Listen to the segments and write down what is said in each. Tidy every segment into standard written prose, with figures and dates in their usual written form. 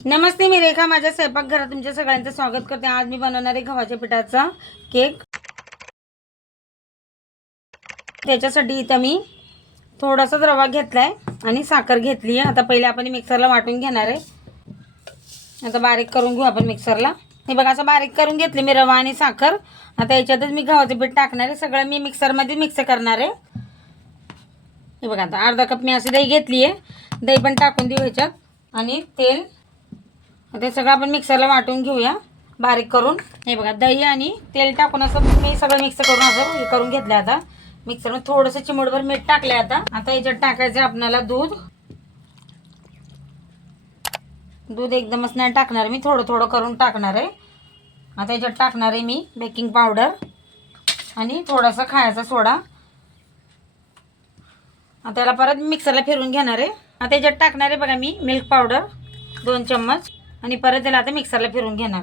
नमस्ते, मी रेखा माझ्या स्वयंपाकघरात तुमच्या सगळ्यांचं स्वागत करते। आज मी बनवणार आहे गव्हाच्या पिठाचा केक। त्याच्यासाठी इथं मी थोडासा रवा घेतलाय आणि साखर घेतली आहे। आता पहिले आपण मिक्सरला वाटून घेणार आहे। आता बारीक करून घेऊ आपण मिक्सरला। हे बघा असं बारीक करून घेतले मी रवा आणि साखर। आता याच्यातच मी गव्हाचं पीठ टाकणार आहे। सगळं मी मिक्सरमध्ये मिक्स करणार आहे। हे बघा आता अर्धा कप मी अशी दही घेतली आहे। दही पण टाकून देऊ ह्याच्यात आणि तेल। ते सगळं आपण मिक्सरला वाटून घेऊया बारीक करून। हे बघा दही आणि तेल टाकून असं मी सगळं मिक्स करून असं हे करून घेतलं। आता मिक्सरमध्ये थोडंसं चिमूटभर मीठ टाकले। आता याच्यात टाकायचं आपल्याला दूध। दूध एकदमच नाही टाकणार मी, थोडं थोडं करून टाकणार आहे। आता याच्यात टाकणार आहे मी बेकिंग पावडर आणि थोडासा खायचा सोडा। आता याला परत मिक्सरला फिरवून घेणार आहे। आता याच्यात टाकणार आहे बघा मी मिल्क पावडर 2 चम्मच आणि परत त्याला आता मिक्सरला फिरवून घेणार।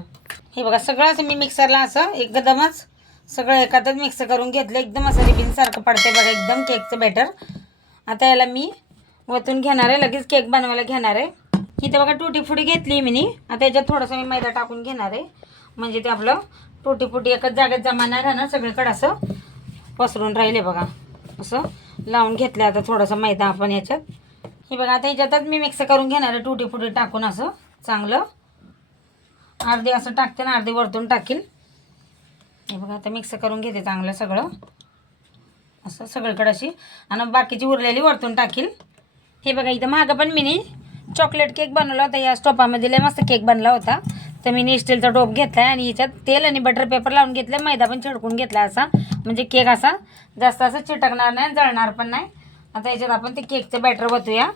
हे बघा सगळं असं मी मिक्सरला असं एकदमच सगळं एकातच मिक्स करून घेतलं। एकदम असं रिबीन सारखं पडते बघा, एकदम केकचं बॅटर। आता याला मी वतून घेणार आहे, लगेच केक बनवायला घेणार आहे। इथे बघा टुटी फुटी घेतली मी। आता याच्यात थोडासा मी मैदा टाकून घेणार आहे, म्हणजे ते आपलं टुटी फुटी एकाच जागेत जमा नाही राहणार, सगळीकडे असं पसरून राहिले बघा। असं लावून घेतलं आता थोडासा मैदा आपण याच्यात। हे बघा आता याच्यातच मी मिक्स करून घेणार आहे टुटी फुटी टाकून असं चांगलं। अर्धे असं टाकते ना, अर्धे वरतून टाकील। हे बघा आता मिक्स करून घेते चांगलं सगळं असं सगळीकडे अशी, आणि बाकीची उरलेली वरतून टाकील। हे बघा इथं मागं पण मी चॉकलेट केक बनवला होता। या स्टोपामध्ये लय मस्त केक बनला होता। तर मी स्टीलचा टोप घेतला आहे आणि याच्यात तेल आणि बटर पेपर लावून घेतलं, मैदा पण छिडकून घेतला असा, म्हणजे केक असा जास्त असं चिटकणार नाही, जळणार पण नाही। आता याच्यात आपण ते केकचं बॅटर वतूया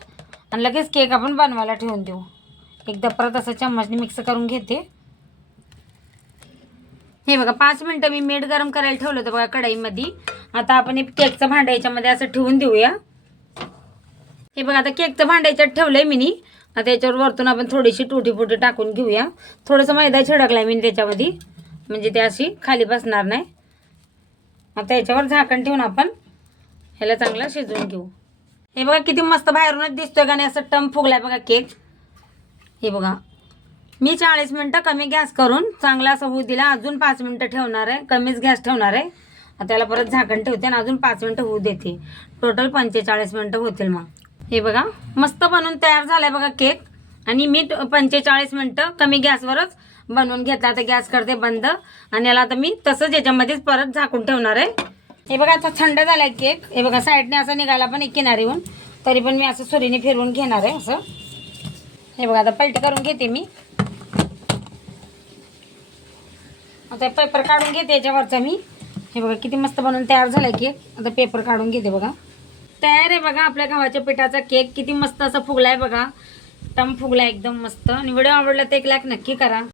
आणि लगेच केक आपण बनवायला ठेवून देऊ। एकदा परत असं चम्मचने मिक्स करून घेते। हे बघा 5 मिनिटं मी मीठ गरम करायला ठेवलं होतं बघा कढईमध्ये। आता आपण हे केकचं भांडं याच्यामध्ये असं ठेवून देऊया। हे बघा आता केकचं भांडं याच्यात ठेवलंय मी। आता याच्यावर वरतून आपण थोडीशी टुटी फुटी टाकून घेऊया। थोडंसं मैदा छिडकलाय मी त्याच्यामध्ये, म्हणजे ते अशी खाली बसणार नाही। आता याच्यावर झाकण ठेवून आपण ह्याला चांगलं शिजवून घेऊ। हे बघा किती मस्त बाहेरूनच दिसतोय का नाही, असं टम फुगलाय बघा केक। हे बघा मी 40 मिनिटं कमी गॅस करून चांगला असं होऊ दिला। अजून 5 मिनिटं ठेवणार आहे, कमीच गॅस ठेवणार आहे। आता त्याला परत झाकण ठेवते आणि अजून 5 मिनिटं होऊ देते। टोटल 45 मिनिटं होतील मग। हे बघा मस्त बनवून तयार झालाय बघा केक, आणि मी 45 मिनिटं कमी गॅसवरच बनवून घेतला। आता गॅस करते बंद आणि याला आता मी तसंच याच्यामध्येच परत झाकून ठेवणार आहे। हे बघा आता थंड झालाय केक। हे बघा साईडने असं निघाला पण एक किनारीहून, तरी पण मी असं सुरीने फिरवून घेणार आहे असं। हे बघा आता पलटी करून घेते मी। आता पेपर काढून घेते याच्यावरचा मी। हे बघा किती मस्त बनवून तयार झालाय केक। आता पेपर काढून घेते बघा। तयार आहे बघा आपल्या गव्हाच्या पिठाचा केक। किती मस्त असा फुगलाय बघा, टम फुगलाय एकदम मस्त। आणि व्हिडिओ आवडला तर एक लाईक नक्की करा।